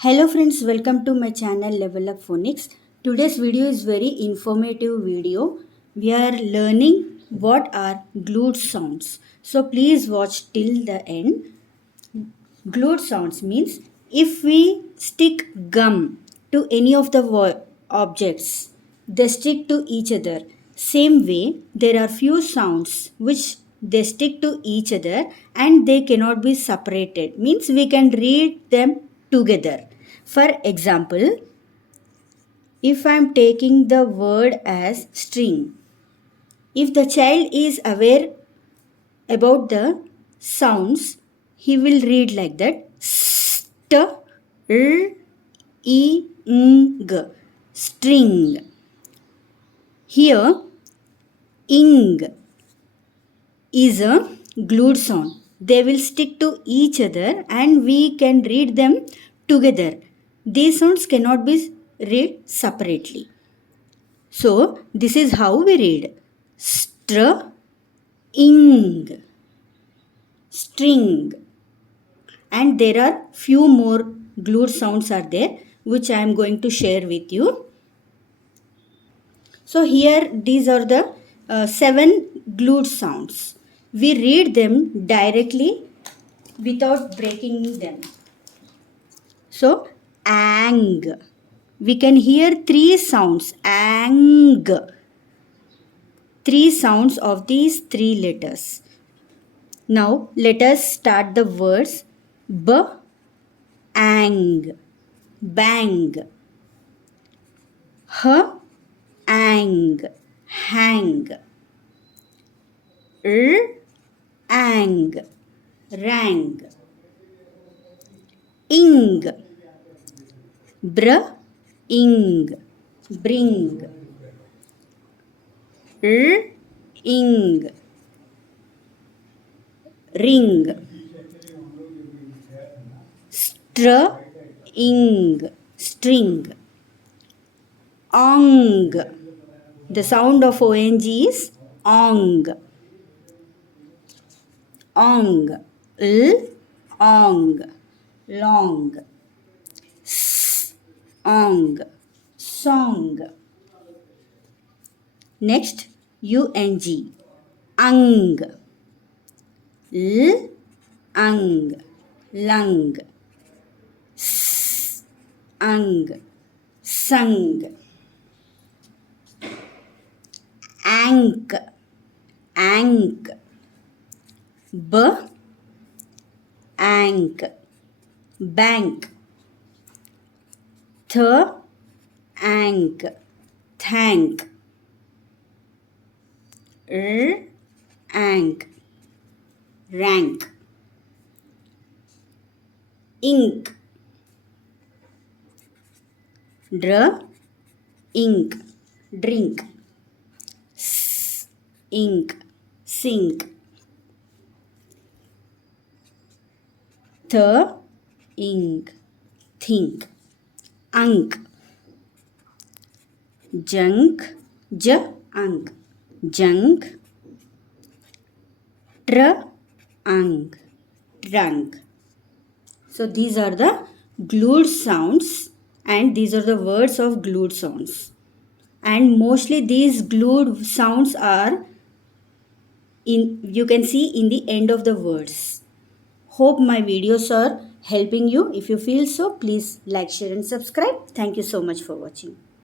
Hello friends, welcome to my channel Level Up Phonics. Today's video is very informative video. We are learning what are glued sounds. So please watch till the end. Glued sounds means if we stick gum to any of the objects, they stick to each other. Same way, there are few sounds which they stick to each other and they cannot be separated. Means we can read them together. For example, if I am taking the word as string, if the child is aware about the sounds, he will read like that: st, r, e, ng, string. Here, ing is a glued sound. They will stick to each other and we can read them together. These sounds cannot be read separately. So, this is how we read: str, ing, string. And there are few more glued sounds are there which I am going to share with you. So here these are the 7 glued sounds. We read them directly without breaking them. So ang. We can hear 3 sounds. Ang. 3 sounds of these 3 letters. Now let us start the words. B, ang, bang. H, ang, hang. R, ang, rang. Ing, br, ing, bring. R, ing, ring. Str, ing, string. Ong. The sound of ong is ong. Ong. L, ong. Long. S, ong. Song. Next, ung. Ang. L, ang. Lung. S, ang. Sung. Ank, ank. B, ank, bank. Th, ank, thank. R, ank, rank. Ink, dr, ink, drink. S, ink, sink. Th, ink, think. Unk, junk, j, unk, junk. Tr, unk, trunk. So these are the glued sounds and these are the words of glued sounds. And mostly these glued sounds are you can see in the end of the words. Hope my videos are helping you. If you feel so, please like, share and subscribe. Thank you so much for watching.